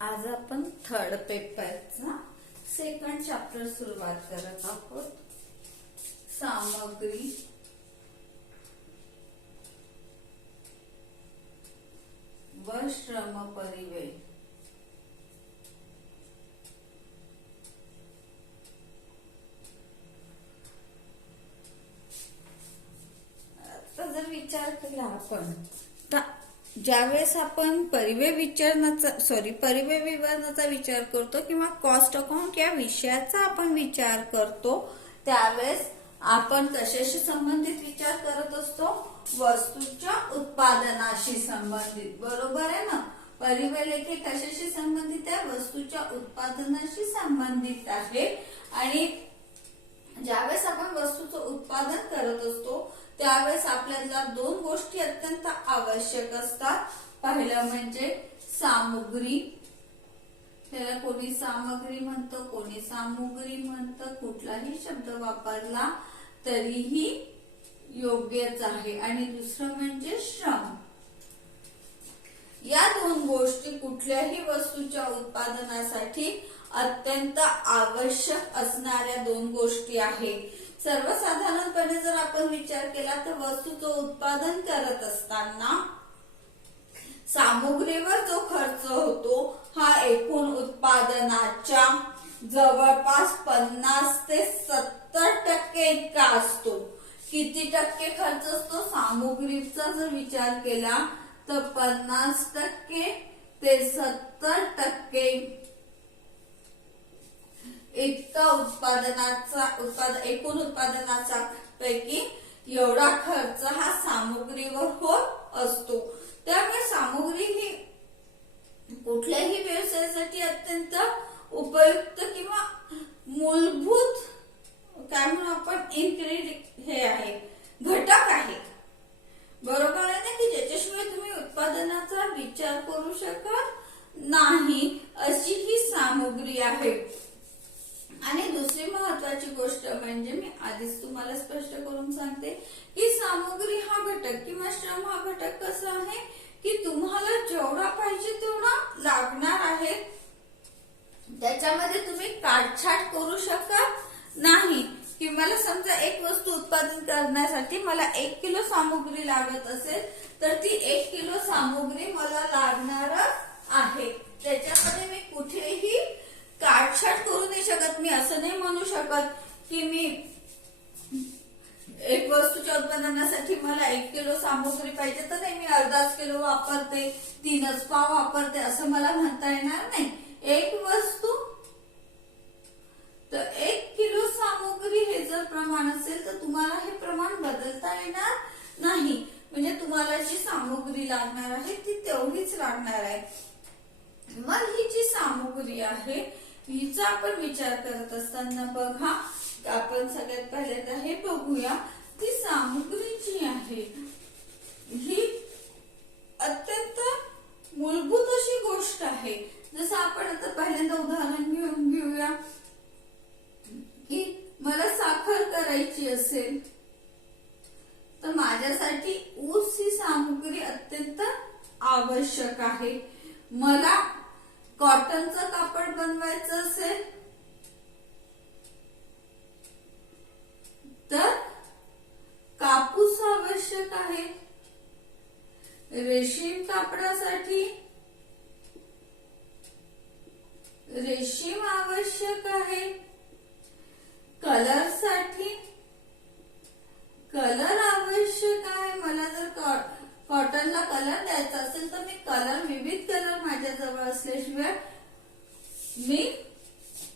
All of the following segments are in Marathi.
आज आपण थर्ड पेपरचा सेकंड चॅप्टर सुरुवात करत आहोत. सामग्री व श्रम परिव्यय. आता जर विचार केला आपण तर ज्यावेळेस आपण परिव्यय विवरणाचा विचार करतो किंवा कॉस्ट अकाउंट या विषयाचा आपण विचार करतो त्यावेळेस आपण कशाशी संबंधित विचार करत असतो? वस्तूच्या उत्पादनाशी संबंधित. बरोबर आहे ना. परिव्यय लेखे कशाशी संबंधित आहे? वस्तूच्या उत्पादनाशी संबंधित आहे. आणि ज्यावेळेस आपण वस्तूचं उत्पादन करत असतो त्यावेळेस आपल्याला दोन गोष्टी अत्यंत आवश्यक असतात. पहिलं म्हणजे सामुग्री. त्याला कोणी सामग्री म्हणतं, कोणी सामुग्री म्हणतं. कुठलाही शब्द वापरला तरीही योग्यच आहे. आणि दुसरं म्हणजे श्रम. या दोन गोष्टी कुठल्याही वस्तूच्या उत्पादनासाठी अत्यंत आवश्यक असणाऱ्या दोन गोष्टी आहेत. सर्वसाधारणपणे जर आपण विचार केला तर वस्तूचं उत्पादन करत असताना सामुग्रीवर जो खर्च होतो हा एकूण उत्पादनाच्या जवळपास 50 ते 70% इतका असतो. किती टक्के खर्च असतो? सामुग्रीचा जर विचार केला तर 50% ते 70% इतका एकूण उत्पादनाचा पैकी एवढा खर्च हा सामुग्रीवर होत असतो. त्यामुळे सामुग्री ही कुठल्याही व्यवसायासाठी अत्यंत उपयुक्त किंवा मूलभूत काय म्हणू आपण हे आहे, घटक आहे. बरोबर आहे ना, की ज्याच्याशिवाय तुम्ही उत्पादनाचा विचार करू शकत नाही अशी ही सामुग्री आहे. आणि दुसरी महत्वाची गोष्ट म्हणजे मी आधीच तुम्हाला स्पष्ट करून सांगते की सामग्री हा घटक किंवा श्रम हा घटक कसा आहे की तुम्हाला जेवढा पाहिजे तेवढा लागणार आहे. त्याच्यामध्ये तुम्ही काटछाट करू शकत नाही. की मला समजा एक वस्तू उत्पादन करण्यासाठी मला 1 किलो सामग्री लागत असेल तर ती 1 किलो सामग्री मला लागणार आहे. त्याच्यामध्ये मी कुठेही काटछाट करू नाही शकत. मी असं नाही म्हणू शकत की मी एक वस्तूच्या उत्पादनासाठी मला 1 किलो सामग्री पाहिजे तर नाही मी अर्धाच किलो वापरते, 3च पाव वापरते असं मला म्हणता येणार नाही. एक वस्तू तर 1 किलो सामग्री हे जर प्रमाण असेल तर तुम्हाला हे प्रमाण बदलता येणार नाही. म्हणजे तुम्हाला जी सामग्री लागणार आहे ती तेवढीच लागणार आहे. मग ही जी सामग्री आहे हिचा आपण विचार करत असताना बघा आपण सगळ्यात पहिल्यांदा हे बघूया ती सामग्री जी आहे ही अत्यंत मूलभूत अशी गोष्ट आहे. जसं आपण आता पहिल्यांदा उदाहरण घेऊया की मला साखर करायची असेल तर माझ्यासाठी ऊस ही सामग्री अत्यंत आवश्यक आहे. मला कॉटनचं कापड बनवायचं असेल तर कापूस आवश्यक आहे. रेशीम कापडासाठी रेशीम आवश्यक आहे. कलर साठी कलर आवश्यक आहे. मला जर कॉटनला कलर द्यायचा असेल तर मी विविध कलर माझ्याजवळ असल्याशिवाय मी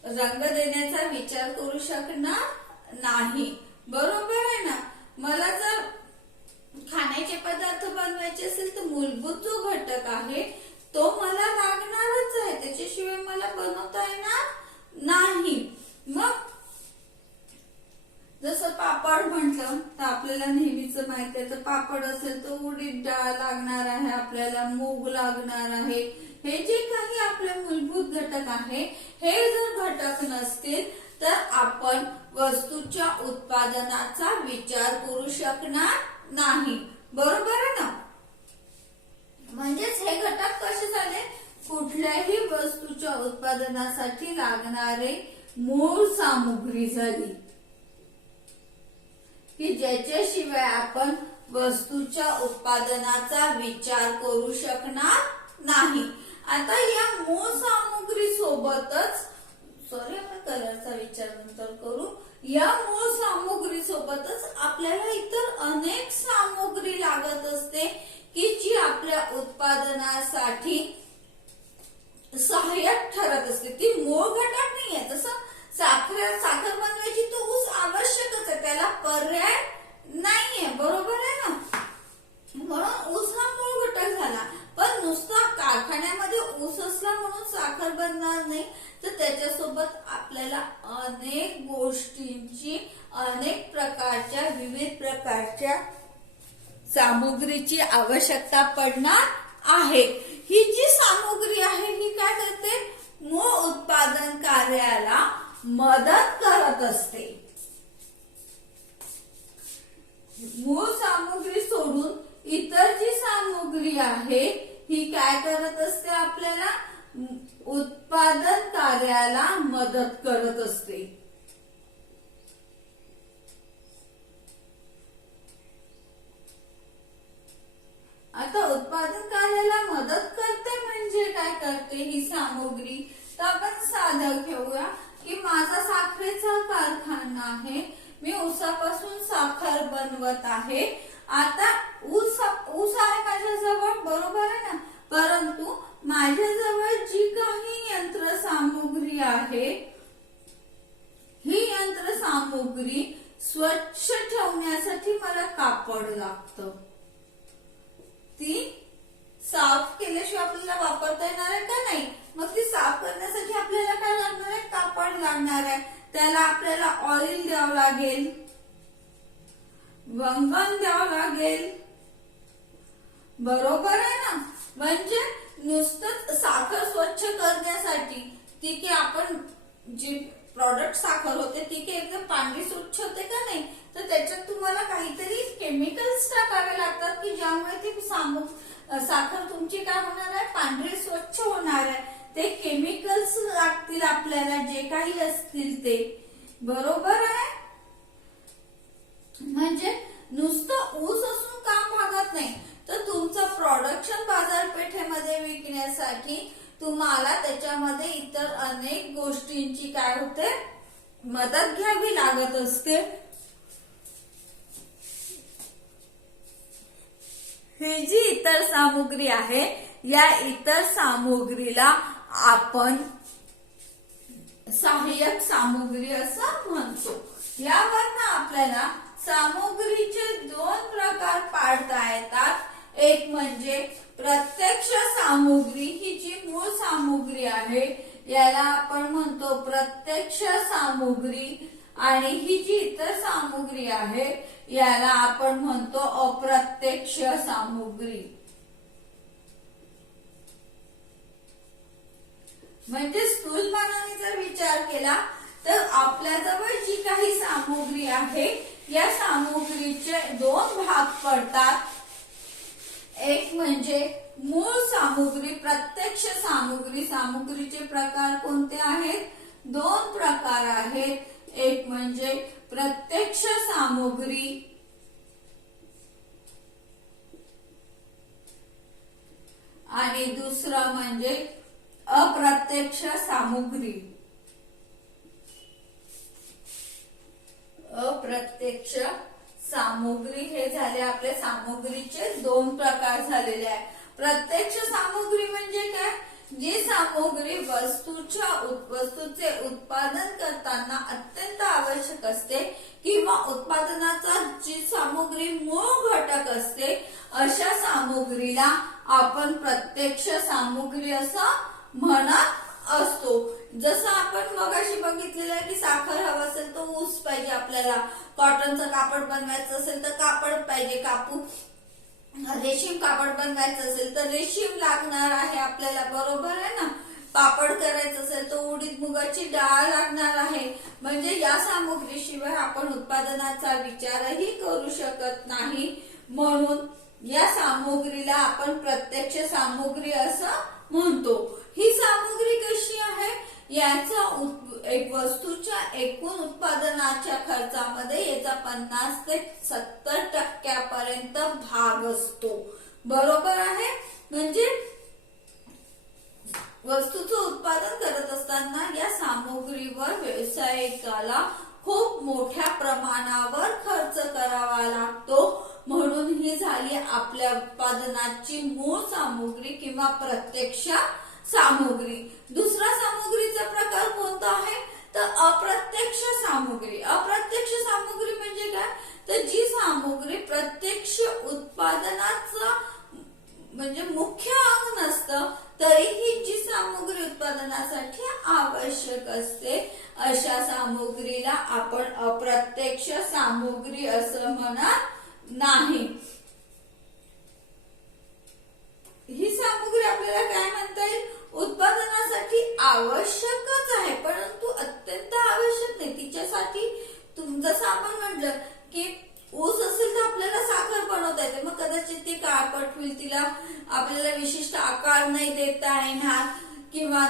रंग देण्याचा विचार करू शकणार नाही. बरोबर आहे ना. मला जर खाण्याचे पदार्थ बनवायचे असेल तर मूलभूत जो घटक आहे तो मला लागणारच आहे. त्याच्याशिवाय मला बनवता येणार नाही. मग जसं पापड म्हटलं तर आपल्याला नेहमीच माहिती आहे तर पापड असेल तर उडीद डाळ लागणार आहे, आपल्याला मूग लागणार आहे. हे जे काही आपले मूलभूत घटक आहे हे जर घटक नसतील तर आपण वस्तूच्या उत्पादनाचा विचार करू शकणार नाही. बरोबर आहे ना. म्हणजेच हे घटक कसे झाले? कुठल्याही वस्तू वस्तूच्या उत्पादनासाठी लागणारे मूळ सामुग्री झाली, की ज्याच्याशिवाय आपण वस्तूच्या उत्पादनाचा विचार करू शकणार नाही. आता या मूळ सामुग्री सोबतच आपण कलरचा विचार नंतर करू. या मूळ सामुग्री सोबतच आपल्याला इतर अनेक सामुग्री लागत असते, की जी आपल्या उत्पादनासाठी सहाय्यक ठरत असते. ती मूळ घटक नाहीये. जसं साखर बनवायची तो ऊस आवश्यकच आहे, त्याला पर्याय नाहीये, बरोबर आहे ना. म्हणून ऊस हा मूळ घटक झाला. पण नुसता कारखान्यामध्ये ऊस असला म्हणून साखर बनणार नाही, तर त्याच्यासोबत आपल्याला अनेक गोष्टींची, अनेक प्रकारच्या, विविध प्रकारच्या सामुग्रीची आवश्यकता पडणार आहे. ही जी सामुग्री आहे ही काय करते, मूळ उत्पादन कार्याला मदत करत असते. मूळ सामुग्री सोडून इतर जी सामुग्री आहे ही काय करत असते, आपल्याला उत्पादन कार्याला मदत करत असते. आता उत्पादन कार्याला मदत करते म्हणजे काय करते ही सामुग्री, तर आपण साधं घेऊया की माझा साखरेचा कारखाना आहे, मी ऊसापासून साखर बनवत आहे. आता ऊस आहे माझ्याजवळ, बरोबर आहे ना. परंतु माझ्याजवळ जी काही यंत्रसामुग्री आहे, ही यंत्रसामुग्री स्वच्छ ठेवण्यासाठी मला कापड लागतं. ती साफ केल्याशिवाय आपल्याला वापरता येणार आहे का नाही. मग ती साफ करण्यासाठी आपल्याला काय लागणार आहे, कापड लागणार आहे. त्याला आपल्याला ऑइल द्यावं लागेल, वंगण द्यावं लागेल, बरोबर आहे ना. म्हणजे नुसतं साखर स्वच्छ करण्यासाठी ती की आपण जी प्रॉडक्ट साखर होते ती की एकदम पांढरी स्वच्छ होते का नाही, तर त्याच्यात तुम्हाला काहीतरी केमिकल्स टाकावे लागतात की ज्यामुळे ती साखर तुमची काय होणार आहे, पांढरी स्वच्छ होणार आहे. ते केमिकल्स लागतील आपल्याला, जे काही असतील ते, बरोबर आहे. म्हणजे नुसतं ऊस असून काम भागत नाही, तर तुमचं प्रोडक्शन बाजारपेठेमध्ये विकण्यासाठी तुम्हाला त्याच्यामध्ये इतर अनेक गोष्टींची काय होते, मदत घ्यावी लागत असते. ही जी इतर सामुग्री आहे, या इतर सामुग्रीला आपण सहाय्यक सामुग्री असं म्हणतो. यावरनं आपल्याला सामुग्रीचे दोन प्रकार पाडता येतात. एक म्हणजे प्रत्यक्ष सामुग्री, ही जी मूळ सामुग्री आहे याला आपण म्हणतो प्रत्यक्ष सामुग्री, आणि ही जी इतर सामुग्री आहे याला आपण म्हणतो अप्रत्यक्ष सामुग्री. म्हणजे स्थूलपणाने जर विचार केला तर आपल्याजवळ जी काही सामुग्री आहे या सामुग्रीचे दोन भाग पडतात. एक म्हणजे मूळ सामुग्री, प्रत्यक्ष सामुग्री. सामुग्रीचे प्रकार कोणते आहेत, दोन प्रकार आहेत. एक म्हणजे प्रत्यक्ष सामुग्री आणि दुसरं म्हणजे अप्रत्यक्ष सामुग्री. अप्रत्यक्ष सामुग्री हे झाले आपले सामुग्रीचे दोन प्रकार झालेले आहेत. प्रत्यक्ष सामुग्री म्हणजे काय, जी सामुग्री वस्तूचे उत्पादन करताना अत्यंत आवश्यक असते किंवा उत्पादनाचा जी सामुग्री मूळ घटक असते, अशा सामुग्रीला आपण प्रत्यक्ष सामुग्री असं म्हणत असतो. जसं आपण मगाशी बघितलेलं आहे की साखर हवं असेल तर ऊस पाहिजे, आपल्याला कॉटनचं कापड बनवायचं असेल तर कापड पाहिजे, रेशीम कापड बनवायचं असेल तर रेशीम लागणार आहे आपल्याला, बरोबर आहे ना. पापड करायचं असेल तर उडीद मुगाची डाळ लागणार आहे. म्हणजे या सामुग्रीशिवाय आपण उत्पादनाचा विचारही करू शकत नाही. म्हणून या सामुग्रीला आपण प्रत्यक्ष सामुग्री असं म्हणतो. ही सामुग्री कशी याचा एक वस्तूच्या एकूण उत्पादनाच्या खर्चामध्ये याचा 50 ते 70% भाग असतो. बरोबर आहे. म्हणजे वस्तूचं उत्पादन करत असताना या सामग्रीवर व्यावसायिकाला खूप मोठ्या प्रमाणावर खर्च करावा लागतो. म्हणून ही झाली आपल्या उत्पादनाची मूळ सामग्री किंवा प्रत्यक्ष सामग्री. दुसरा सामग्रीचा प्रकार कोणता आहे तर अप्रत्यक्ष सामग्री. अप्रत्यक्ष सामग्री म्हणजे काय तर जी सामग्री प्रत्यक्ष उत्पादनाचा म्हणजे मुख्य अंग नसतं तरीही जी सामग्री उत्पादनासाठी आवश्यक असते अशा सामग्रीला आपण अप्रत्यक्ष सामग्री असं म्हणत नाही. ही सामग्री आपल्याला काय म्हणता येईल उत्पादनासाठी आवश्यकच आहे परंतु अत्यंत आवश्यक नाही. तिच्यासाठी जसं आपण म्हटलं की ऊस असेल तर आपल्याला साखर बनवता येते मग कदाचित ती काळपट होईल तिला आपल्याला विशिष्ट आकार नाही देता येणार किंवा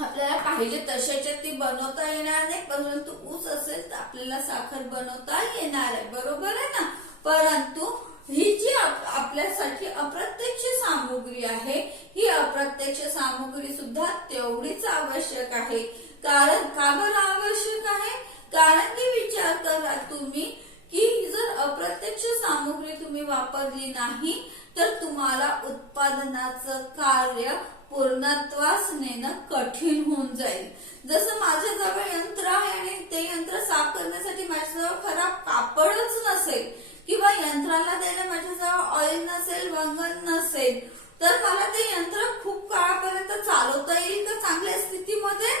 आपल्याला पाहिजे तशाच्या ती बनवता येणार नाही. परंतु ऊस असेल तर आपल्याला साखर बनवता येणार आहे. बरोबर आहे ना. परंतु ही जी आपल्यासाठी अप्रत्यक्ष सामग्री आहे ही अप्रत्यक्ष सामग्री सुद्धा तेवढीच आवश्यक आहे. कारण का बरं आवश्यक आहे कारण की विचार करा तुम्ही की जर अप्रत्यक्ष सामग्री तुम्ही वापरली नाही तर तुम्हाला उत्पादनाचं कार्य पूर्णत्वास नेणं कठीण होऊन जाईल. जसं माझ्याजवळ यंत्र आहे आणि ते यंत्र साफ करण्यासाठी माझ्याजवळ खराब कापडच नसेल किंवा यंत्राला द्यायला माझ्याजवळ ऑइल नसेल वंगण नसेल तर मला ते यंत्र खूप काळापर्यंत चालवता येईल का चांगल्या स्थितीमध्ये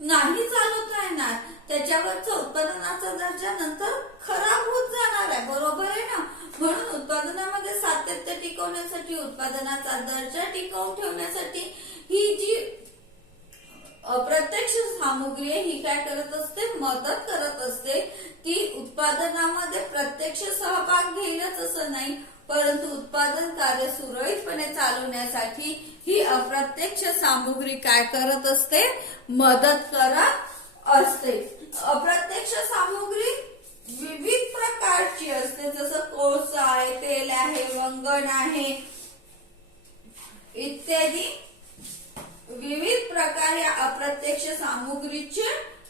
नाही चालवता येणार. त्याच्यावरचा उत्पादनाचा दर्जा नंतर खराब होत जाणार आहे. बरोबर आहे ना. म्हणून उत्पादनामध्ये सातत्य टिकवण्यासाठी उत्पादनाचा दर्जा टिकवून ठेवण्यासाठी ही जी अप्रत्यक्ष सामग्री आहे ही काय करत असते मदत करत असते. ती उत्पादनामध्ये प्रत्यक्ष सहभाग घेईलच असं नाही परंतु उत्पादन कार्य सुरळीतपणे चालवण्यासाठी ही अप्रत्यक्ष सामग्री काय करत असते मदत करत असते. अप्रत्यक्ष सामग्री विविध प्रकारची असते जसं कोळसा आहे तेल आहे वंगण आहे इत्यादी विविध प्रकार या अप्रत्यक्ष सामग्रीचे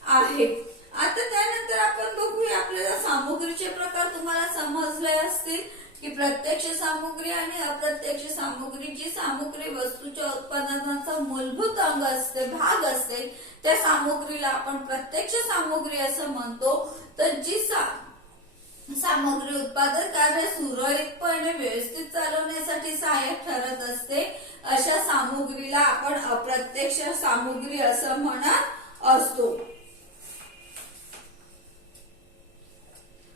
आहेत. आता त्यानंतर आपण बघूया आपल्याला सामग्रीचे प्रकार तुम्हाला समजले असतील की प्रत्यक्ष सामग्री आणि अप्रत्यक्ष सामग्री. जी सामग्री वस्तूच्या उत्पादनाचा मूलभूत अंग असते भाग असते त्या सामग्रीला आपण प्रत्यक्ष सामग्री असं म्हणतो. तर जी सामग्री उत्पादन कार्य सुरळीतपणे व्यवस्थित चालवण्यासाठी सहाय्यक ठरत असते अशा सामग्रीला आपण अप्रत्यक्ष सामग्री असं म्हणत असतो.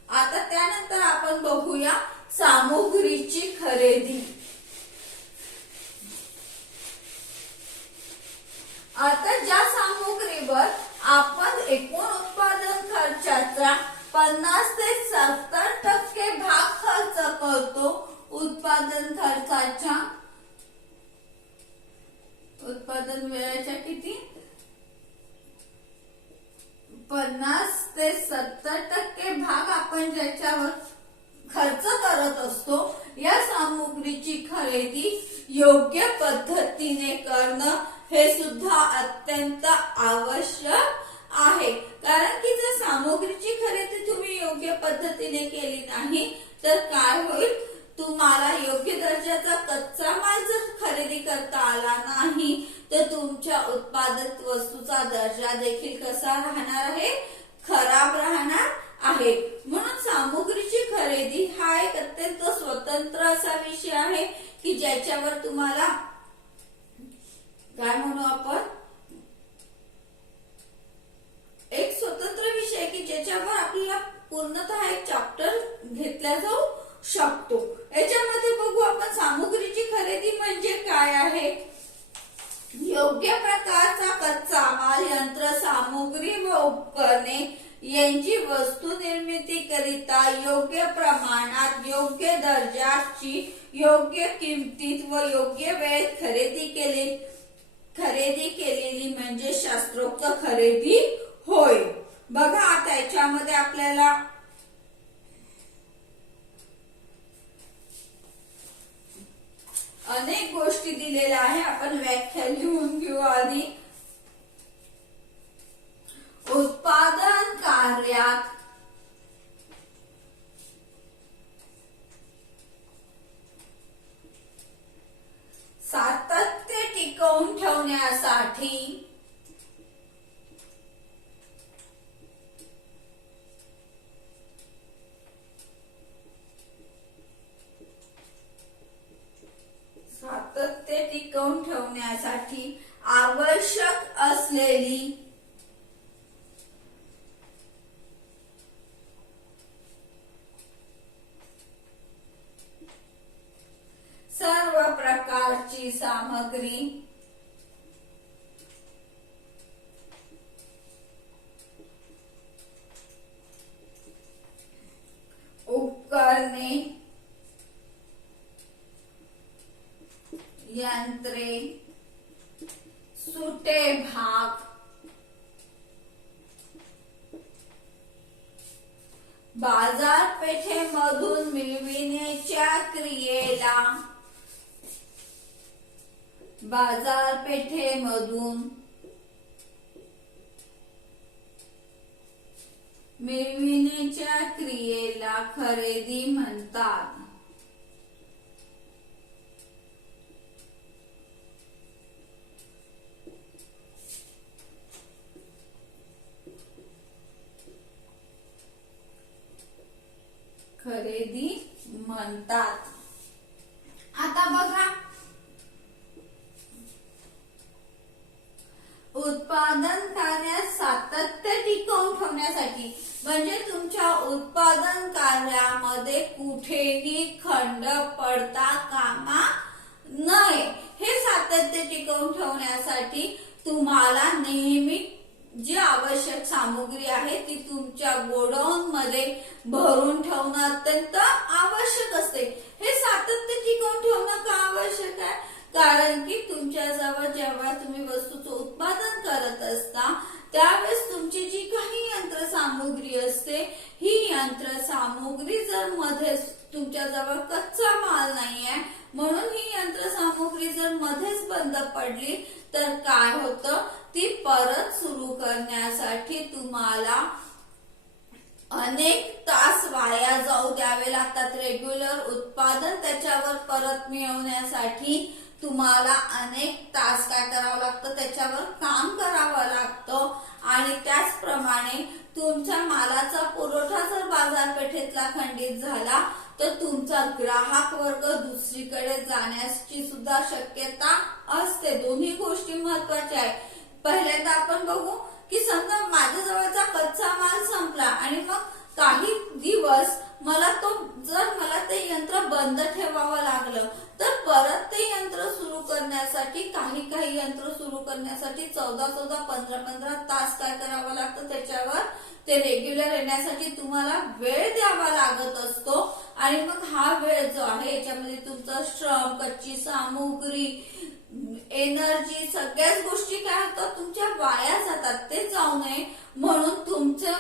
आता त्यानंतर आपण बघूया सामग्रीची खरेदी. आता ज्या सामग्रीवर आपण एकूण उत्पादन खर्चाचा 50 ते 70% भाग खर्च करतो उत्पादन खर्चाच्या उत्पादन वेळेच्या किती 50 ते 70% भाग आपण ज्याच्यावर खर्च करत असतो या सामग्रीची खरेदी योग्य पद्धतीने करणं हे सुद्धा अत्यंत आवश्यक आहे. कारण की जर सामग्रीची खरेदी तुम्ही योग्य पद्धतीने केली नाही तर काय होईल तुम्हाला योग्य दर्जाचा कच्चा माल जर खरेदी करता आला नाही तर तुमच्या उत्पादित वस्तूचा दर्जा देखील कसा राहणार आहे खराब राहणार आहे. म्हणून सामग्रीची खरेदी हा एक अत्यंत स्वतंत्र असा विषय आहे की ज्याच्यावर तुम्हाला काय म्हणू आपण एक स्वतंत्र विषय की ज्याच्यावर आपल्याला पूर्णतः एक चॅप्टर घेतला जाऊ शकतो. याच्यामध्ये बघू आपण सामग्रीची खरेदी म्हणजे काय आहे. योग्य प्रकारचा कच्चा माल यंत्र सामग्री व उपकरणे यांची वस्तू निर्मिती करिता योग्य प्रमाणात योग्य दर्जाची योग्य किमतीत व योग्य वेळेत खरेदी केलेली म्हणजे मुक्त खरेदी होईल. बघा आता याच्यामध्ये आपल्याला अनेक गोष्टी दिलेल्या आहे. आपण व्याख्या लिहून घेऊ आधी. उत्पादन कार्यात सातत्य टिकवून ठेवण्यासाठी आवश्यक असलेली सर्व प्रकारची सामग्री उपकरणे यंत्रे सुटे भाग बाजारपेठेमधून मिळविण्याच्या क्रियेला खरेदी म्हणतात. आता बघा उत्पादन कार्यात सातत्य टिकवून ठेवण्यासाठी म्हणजे तुमच्या उत्पादन कार्यामध्ये कुठेही खंड पडता कामा नये. हे सातत्य टिकवून ठेवण्यासाठी तुम्हाला नेहमी जी आवश्यक सामग्री आहे ती तुमच्या गोडाऊन मध्ये भरून ठेवणं अत्यंत आवश्यक असते. हे सातत्य टिकवून ठेवणं का आवश्यक आहे? कारण की तुमच्या जवळ जेव्हा तुम्ही वस्तूचं उत्पादन करत असता त्यावेळेस तुमची जी काही यंत्रसामुग्री असते ही यंत्रसामुग्री जर मध्ये तुमच्या जवळ कच्चा माल नाहीये म्हणून ही यंत्रसामुग्री जर मध्येच बंद पडली तर काय होतं, ती परत सुरू करण्यासाठी तुम्हाला अनेक तास वाया जाऊ द्यावे लागतात. रेग्युलर उत्पादन त्याच्यावर परत मिळवण्यासाठी तुम्हाला अनेक तास काय करावं लागतं, त्याच्यावर काम करावं लागतं. आणि त्याचप्रमाणे तुमच्या मालाचा पुरवठा जर बाजारपेठेतला खंडित झाला तर तुमचा ग्राहक वर्ग दुसरीकडे जाण्याची सुद्धा शक्यता असते. दोन्ही गोष्टी महत्वाच्या आहेत. पहिल्यांदा आपण बघू की समजा माझ्या जवळचा कच्चा माल संपला आणि मग काही दिवस मला ते यंत्र बंद ठेवावं लागलं तर परत ते यंत्र सुरू करण्यासाठी काही यंत्र सुरू करण्यासाठी 14 15 तास काय करावं लागतं, त्याच्यावर ते रेग्युलर येण्यासाठी तुम्हाला वेळ द्यावा लागत असतो. आणि मग हा वेळ जो आहे याच्यामध्ये तुमचा श्रम, कच्ची सामुग्री, एनर्जी सगळ्याच गोष्टी काय होतात तुमच्या वाया जातात. ते जाऊ नये म्हणून तुमचं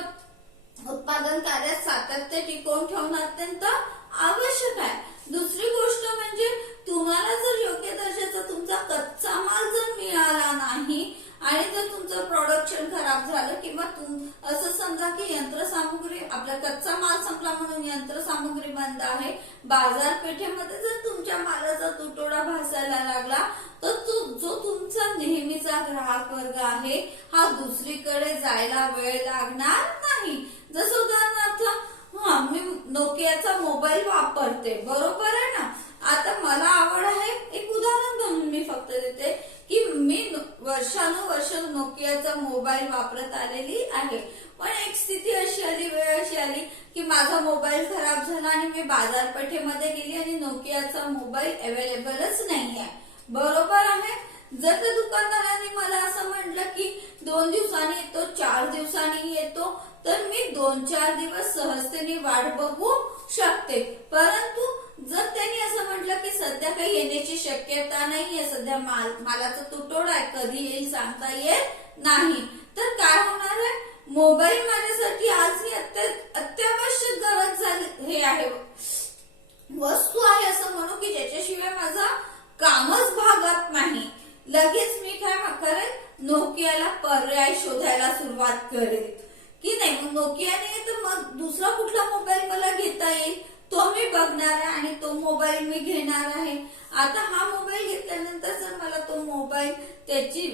उत्पादन कार्यात सातत्य टिकवून ठेवणं अत्यंत आवश्यक आहे. दुसरी गोष्ट म्हणजे तुम्हाला जर योग्य दर्जाचा तुमचा कच्चा माल जर मिळाला नाही आणि जर तुमचं प्रोडक्शन खराब झालं किंवा असं समजा की यंत्रसामुग्री आपला कच्चा माल संपला म्हणून यंत्रसामुग्री बंद आहे, बाजारपेठेमध्ये जर तुमच्या मालाचा तुटवडा भासायला लागला तर जो तुमचा नेहमीचा ग्राहक वर्ग आहे हा दुसरीकडे जायला वेळ लागणार नाही. जसं उदाहरणार्थ मी नोकियाचा मोबाईल वापरते, बरोबर आहे ना. आता मला आवड आहे, एक उदाहरण म्हणून मी फक्त देते की मी वर्षानुवर्ष नोकियाचा मोबाईल वापरत आलेली आहे. पण एक स्थिती अशी आली, वेळ अशी आली की माझा मोबाईल खराब झाला आणि मी बाजारपेठेमध्ये गेली आणि नोकियाचा मोबाईल अवेलेबलच नाहीये, बरोबर आहे. जर त्या दुकानदाराने मला असं म्हटलं की 2 दिवसांनी येतो, 4 दिवसांनी येतो तर मी 2-4 दिवस सहजतेने वाट बघू शकते. परंतु जर त्यांनी असं म्हटलं की सध्या काही येण्याची शक्यता नाहीये, सध्या मालाचा तुटवडा आहे, कधी येईल सांगता येत नाही, तर काय होणार आहे, मोबाईल माझ्यासाठी आज ही अत्यावश्यक गरज झाली हे आहे, वस्तू आहे असं म्हणू की ज्याच्याशिवाय माझा कामच भागत नाही. लगेच मी काय करेल, नोकियाला पर्याय शोधायला सुरुवात करेल की नाही. मग नोकिया नाही तर मग दुसरा कुठला मोबाईल मला घेता येईल तो मी बघणार आहे आणि तो मोबाईल मी घेणार आहे. आता हा मोबाईल घेतल्यानंतर जर मला तो मोबाईल त्याची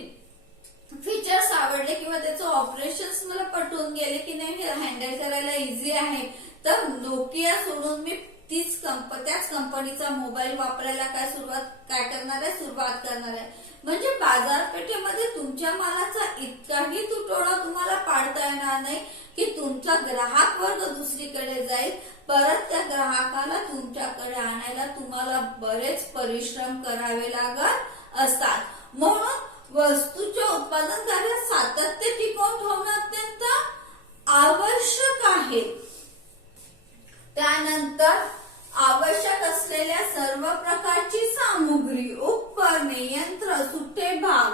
फीचर्स आवडले किंवा त्याचं ऑपरेशन्स मला पटवून गेले की नाही हे हँडल करायला इझी आहे, तर नोकिया सोडून मी त्याच कंपनीचा मोबाईल वापरायला काय करणार आहे, सुरुवात करणार आहे. म्हणजे बाजारपेठेमध्ये तुमच्या मालाचा इतकाही तुटवडा तुम्हाला पाडता येणार नाही की तुमचा ग्राहक वर्ग दुसरीकडे जाईल. परत त्या ग्राहकाला तुमच्याकडे आणायला तुम्हाला बरेच परिश्रम करावे लागत असतात. म्हणून वस्तूच्या उत्पादन कार्यात सातत्य टिकवून ठेवणं अत्यंत आवश्यक आहे. त्यानंतर आवश्यक असलेल्या सर्व प्रकारची सामुग्री, उपकरणे, यंत्र, सुटे भाग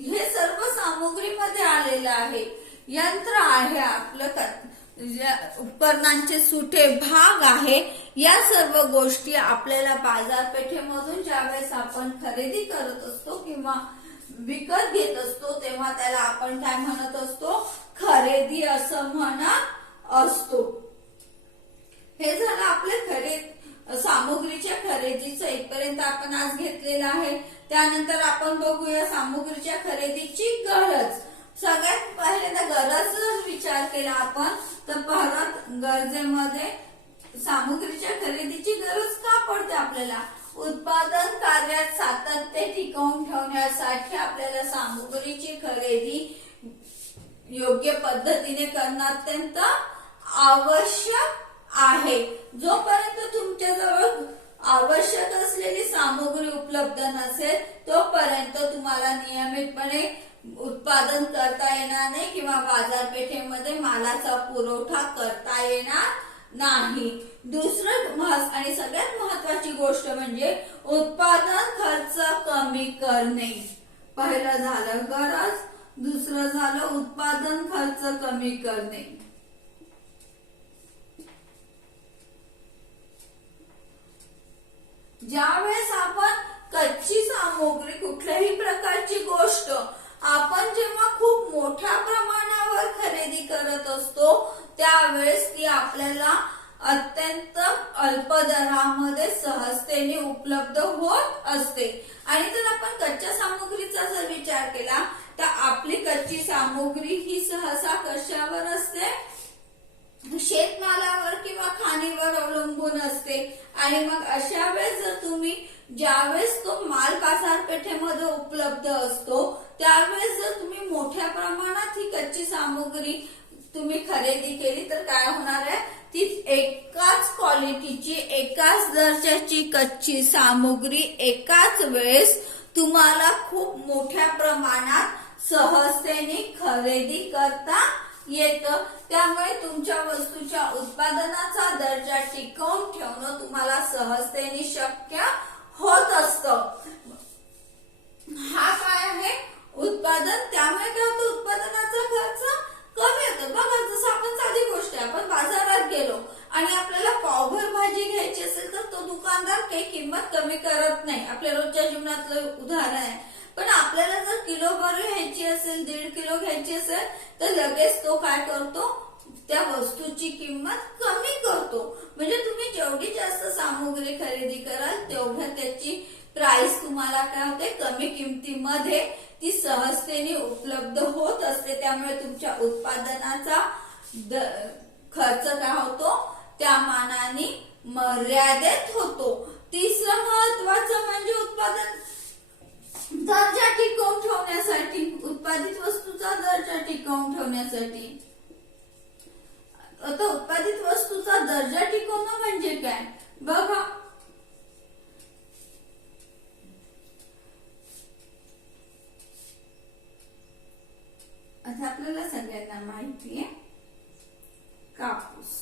हे सर्व सामुग्रीमध्ये आलेलं आहे. यंत्र आहे आपलं, उपकरणांचे सुटे भाग आहे. या सर्व गोष्टी आपल्याला बाजारपेठेमधून ज्यावेळेस आपण खरेदी करत असतो किंवा विकत घेत असतो तेव्हा त्याला आपण काय म्हणत असतो, खरेदी असं म्हणत असतो. हे झालं आपल्या सामुग्रीच्या खरेदीचं इथपर्यंत आपण आज घेतलेलं आहे. त्यानंतर आपण बघूया सामुग्रीच्या खरेदीची गरज. सगळ्यात पहिल्यांदा गरज जर विचार केला आपण तर परत गरजेमध्ये सामुग्रीच्या खरेदीची गरज का पडते आपल्याला, उत्पादन कार्यात सातत्य टिकवून ठेवण्यासाठी आपल्याला सामुग्रीची खरेदी योग्य पद्धतीने करणं अत्यंत आवश्यक आहे. जोपर्यंत तुमच्याजवळ आवश्यक असलेली सामुग्री उपलब्ध नसेल तोपर्यंत तुम्हाला नियमितपणे उत्पादन करता येणार नाही किंवा बाजारपेठेमध्ये मालाचा पुरवठा करता येणार नाही. दुसरं आणि सगळ्यात महत्वाची गोष्ट म्हणजे उत्पादन खर्च कमी करणे. पहिलं झालं गरज, दुसरं झालं उत्पादन खर्च कमी करणे. ज्यावेळेस आपण कच्ची सामुग्री, कुठल्याही प्रकारची गोष्ट आपण जेव्हा खूप मोठ्या प्रमाणावर खरेदी करत असतो त्यावेळेस ती आपल्याला अत्यंत अल्प दरामध्ये सहजतेने उपलब्ध होत असते. आणि जर आपण कच्च्या सामुग्रीचा जर विचार केला तर आपली कच्ची सामुग्री ही सहसा कशावर असते, शेतमालावर किंवा खाणीवर अवलंबून असते. आणि मग अशा वेळेस जर तुम्ही ज्यावेळेस तो माल बाजारपेठेमध्ये उपलब्ध असतो त्यावेळेस जर तुम्ही मोठ्या प्रमाणात ही कच्ची सामुग्री तुम्ही खरेदी केली तर काय होणार आहे, ती एकाच क्वालिटीची, एकाच दर्जाची कच्ची सामुग्री एकाच वेळेस तुम्हाला खूप मोठ्या प्रमाणात सहजतेने खरेदी करता येतं. त्यामुळे तुमच्या वस्तूच्या उत्पादनाचा दर्जा टिकवून ठेवणं तुम्हाला सहजतेने शक्य होत असतं. हा काय आहे उत्पादन. त्यामुळे काय होतं, उत्पादनाचा खर्च कमी होतो. बघा जसं आपण साधी गोष्ट आहे, आपण बाजारात गेलो आणि आपल्याला पावभर भाजी घ्यायची असेल तर तो दुकानदार काही किंमत कमी करत नाही. आपल्या रोजच्या जीवनातलं उदाहरण आहे. पण आपल्याला जर किलोभर घ्यायची असेल, 1.5 किलो घ्यायची असेल तर लगेच तो काय करतो, त्या वस्तूची किंमत कमी करतो. म्हणजे तुम्ही जेवढी जास्त सामुग्री खरेदी कराल तेवढं त्याची प्राइस तुम्हाला काय होते, कमी किमतीमध्ये ती सहजतेने उपलब्ध होत असते. त्यामुळे तुमच्या उत्पादनाचा खर्च काय होतो, त्या मानाने मर्यादित होतो. तिसरं महत्वाचं म्हणजे उत्पादन दर्जा टिकवून ठेवण्यासाठी, उत्पादित वस्तूचा दर्जा टिकवून ठेवण्यासाठी. आता उत्पादित वस्तूचा दर्जा टिकवणं म्हणजे काय बघा, आता आपल्याला सगळ्यांना माहिती आहे कापूस.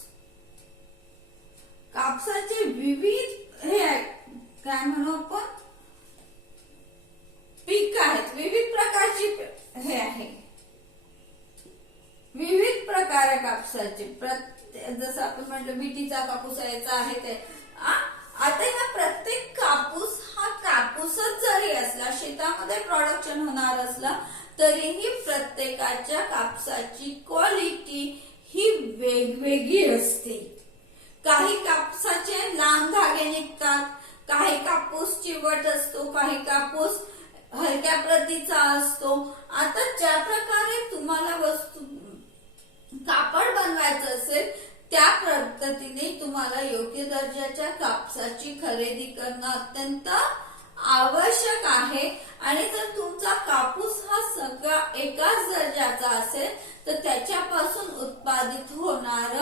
कापसाचे विविध हे काय म्हणू आपण पीक आहेत, विविध प्रकारची हे आहे बीटीचा कापूस यायचा आहे ते. आता ह्या प्रत्येक कापूस हा कापूसच जरी असला, शेतामध्ये प्रोडक्शन होणार असला तरीही प्रत्येकाच्या कापसाची क्वालिटी ही वेगवेगळी असते. काही कापसाचे लांब धागे निघतात, काही कापूस चिवट असतो, काही कापूस हलक्या प्रतीचा असतो. आता ज्या प्रकारे तुम्हाला वस्तू कापड बनवायचं असेल त्या पद्धतीने तुम्हाला योग्य दर्जाच्या कापसाची खरेदी करणं अत्यंत आवश्यक आहे. आणि जर तुमचा कापूस हा सगळा एकाच दर्जाचा असेल तर त्याच्यापासून उत्पादित होणार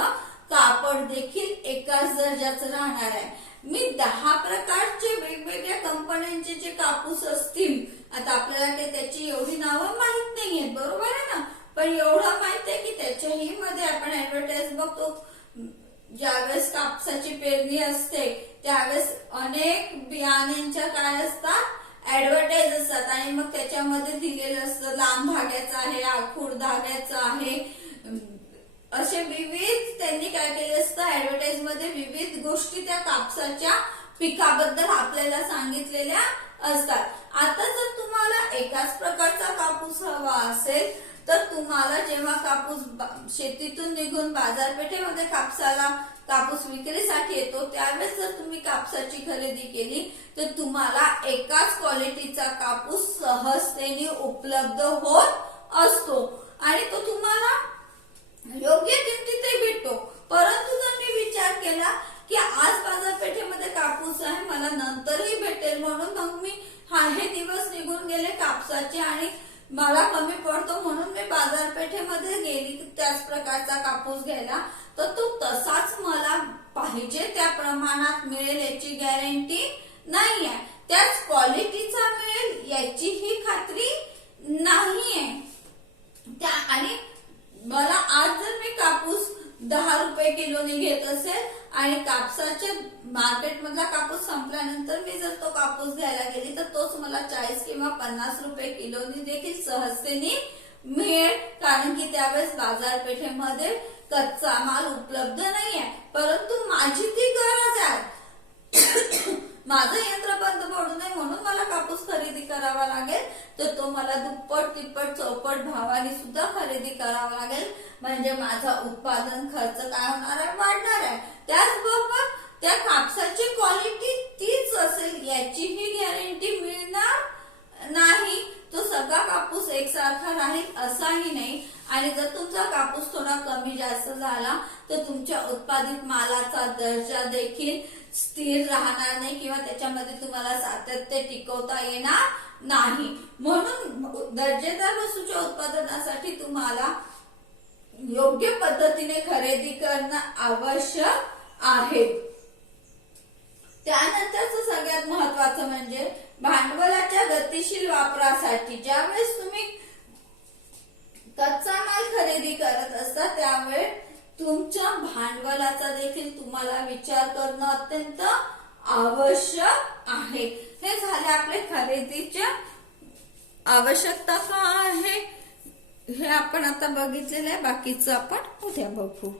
कापड देखील एकाच दर्जाचं राहणार आहे. मी 10 प्रकारचे वेगवेगळ्या कंपन्यांचे जे कापूस असतील, आता आपल्याला त्याची एवढी नावं माहित नाहीयेत, बरोबर आहे ना, पण एवढं माहित आहे की त्याच्याही मध्ये आपण ऍडव्हर्टाईज बघतो. ज्यावेळेस कापसाची पेरणी असते त्यावेळेस अनेक बियाण्यांच्या काय असतात, ऍडव्हर्टाईज असतात आणि मग त्याच्यामध्ये दिलेलं असतं लांब धाग्याचं आहे, आखूड धाग्याचं आहे, असे विविध त्यांनी काय केले असतं ऍडव्हर्टाईज मध्ये विविध गोष्टी त्या कापसाच्या पिकाबद्दल आपल्याला सांगितलेल्या असतात. आता जर तुम्हाला एकाच प्रकारचा कापूस हवा असेल तर तुम्हाला जेव्हा कापूस शेतीतून निघून बाजारपेठेमध्ये कापूस विक्रीसाठी येतो त्यावेळेस जर तुम्ही कापसाची खरेदी केली तर तुम्हाला एकाच क्वालिटीचा कापूस सहजतेने उपलब्ध होत असतो आणि तो तुम्हाला योग्य किमतीतही भेटतो. परंतु जर मी विचार केला की आज बाजारपेठेमध्ये कापूस आहे, मला नंतरही भेटेल म्हणून मग मी हे दिवस निघून गेले कापसाचे आणि मला कमी पडतो म्हणून मी बाजारपेठेमध्ये गेली त्याच प्रकारचा कापूस घ्यायला, तर तो तसाच मला पाहिजे त्या प्रमाणात मिळेल याची गॅरंटी नाही आहे. त्याच क्वालिटीचा मिळेल याचीही खात्री नाहीये. आणि मला आज जर मी कापूस 10 रुपये किलोने घेत असेल आणि कापसाच्या मार्केटमधला कापूस संपल्यानंतर मी जर तो कापूस घ्यायला गेली तर तोच मला 40 किंवा 50 रुपये किलोने देखील सहजतेने मिळेल, कारण की त्यावेळेस बाजारपेठेमध्ये कच्चा माल उपलब्ध नाहीये. परंतु माझी ती गरज आहे, माझं यंत्र बंद पडू नये म्हणून मला कापूस खरेदी करावा लागेल, तर तो मला दुप्पट तिप्पट चौपट भावाने सुद्धा खरेदी करावा लागेल. म्हणजे माझा उत्पादन खर्च काय होणार आहे, वाढणार आहे. त्याचबरोबर त्या कापसाची क्वालिटी तीच असेल याचीही गॅरंटी मिळणार नाही. तो सगळा कापूस एकसारखा राहील असाही नाही. आणि जर तुमचा कापूस थोडा कमी जास्त झाला तर तुमच्या उत्पादित मालाचा दर्जा देखील स्थिर राहणार नाही किंवा त्याच्यामध्ये तुम्हाला सातत्य टिकवता येणार नाही. म्हणून दर्जेदार वस्तूच्या उत्पादनासाठी तुम्हाला योग्य पद्धतीने खरेदी करणं आवश्यक आहे. त्यानंतरच सगळ्यात महत्वाचं म्हणजे भांडवलाच्या गतिशील वापरासाठी ज्यावेळेस तुम्ही कच्चा माल खरेदी करत असता त्यावेळी तुमच्या भांडवलाचा देखील तुम्हाला विचार करणं अत्यंत आवश्यक आहे. हे झाले आपले खरेदीच्या आवश्यकता काय आहे हे आपण आता बघितलेलं आहे. बाकीचं आपण उद्या बघू.